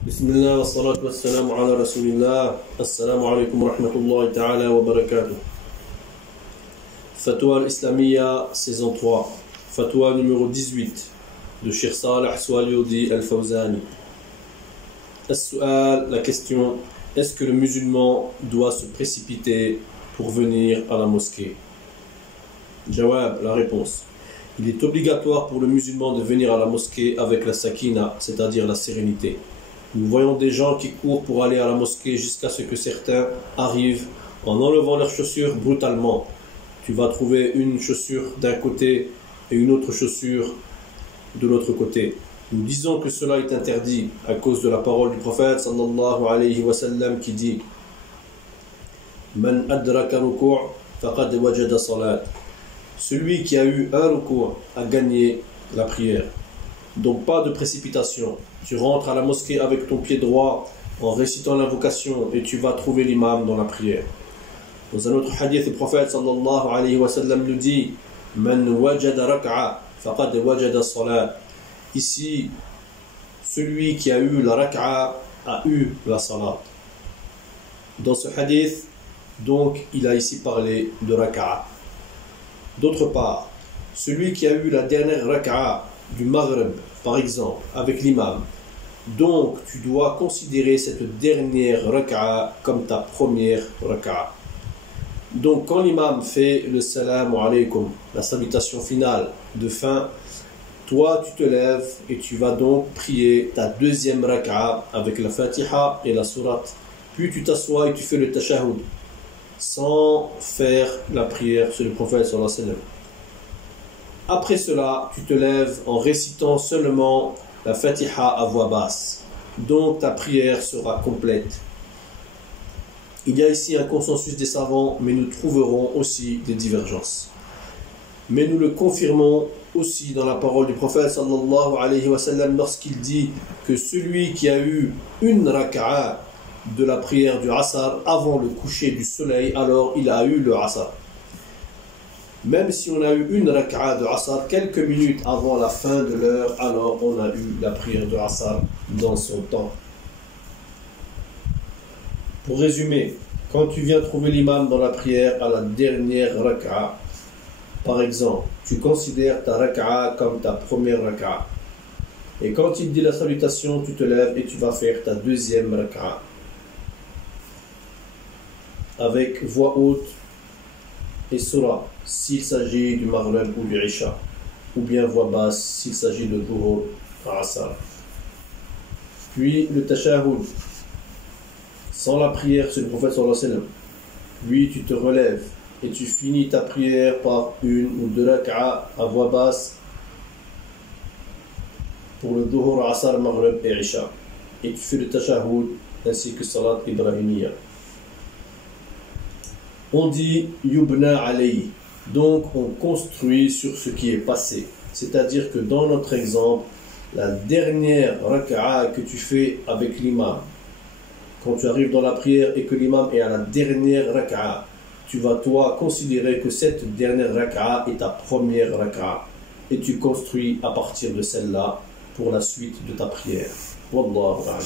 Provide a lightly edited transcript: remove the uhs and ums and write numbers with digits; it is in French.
بسم الله والصلاة والسلام على رسول الله. السلام عليكم ورحمة الله تعالى وبركاته. Fatwa al-Islamiyya, saison 3. Fatwa numéro 18 de Cheikh Saleh Soualioudi al-Fawzani. La question: est-ce que le musulman doit se précipiter pour venir à la mosquée? Jawab, la réponse: il est obligatoire pour le musulman de venir à la mosquée avec la sakina, c'est-à-dire la sérénité. Nous voyons des gens qui courent pour aller à la mosquée jusqu'à ce que certains arrivent en enlevant leurs chaussures brutalement. Tu vas trouver une chaussure d'un côté et une autre chaussure de l'autre côté. Nous disons que cela est interdit à cause de la parole du prophète sallallahu alayhi wa sallam qui dit: Man adraka ruku' faqad wajada salat. Celui qui a eu un ruku' a gagné la prière. Donc pas de précipitation. Tu rentres à la mosquée avec ton pied droit en récitant l'invocation et tu vas trouver l'imam dans la prière. Dans un autre hadith, le prophète sallallahu alayhi wa sallam nous dit: Man wajada rak'a faqad wajada salat. Ici, celui qui a eu la rak'a a eu la salat. Dans ce hadith, donc, il a ici parlé de rak'a. D'autre part, celui qui a eu la dernière rak'a du Maghrib, par exemple, avec l'imam, donc tu dois considérer cette dernière rak'a comme ta première rak'a. Donc quand l'imam fait le salam alaykum, la salutation finale de fin, toi tu te lèves et tu vas donc prier ta deuxième rak'a avec la fatiha et la sourate. Puis tu t'assois et tu fais le tashahhud sans faire la prière sur le prophète sallallahu alayhi wa sallam. Après cela, tu te lèves en récitant seulement la fatiha à voix basse. Donc ta prière sera complète. Il y a ici un consensus des savants, mais nous trouverons aussi des divergences. Mais nous le confirmons aussi dans la parole du prophète sallallahu alayhi wa sallam lorsqu'il dit que celui qui a eu une rak'a de la prière du Asr avant le coucher du soleil, alors il a eu le Asr. Même si on a eu une rak'a de Asr quelques minutes avant la fin de l'heure, alors on a eu la prière de Asr dans son temps. Pour résumer, quand tu viens trouver l'imam dans la prière à la dernière rak'a, par exemple, tu considères ta rak'a comme ta première rak'a. Et quand il dit la salutation, tu te lèves et tu vas faire ta deuxième rak'a. Avec voix haute et surah, s'il s'agit du Maghrib ou du Isha, ou bien voix basse s'il s'agit de Dhuhr ou Asr. Puis le tashahhud, sans la prière sur le prophète sallallahu alayhi wa sallam. Puis tu te relèves et tu finis ta prière par une ou deux rak'a à voix basse pour le Dhuhr, Asr, Maghrib et Isha. Et tu fais le tashahhud ainsi que Salat Ibrahimiyya. On dit yubna alayhi, donc on construit sur ce qui est passé. C'est-à-dire que dans notre exemple, la dernière rak'a que tu fais avec l'imam, quand tu arrives dans la prière et que l'imam est à la dernière rak'a, tu vas toi considérer que cette dernière rak'a est ta première rak'a et tu construis à partir de celle-là pour la suite de ta prière. Wallahu a'lam.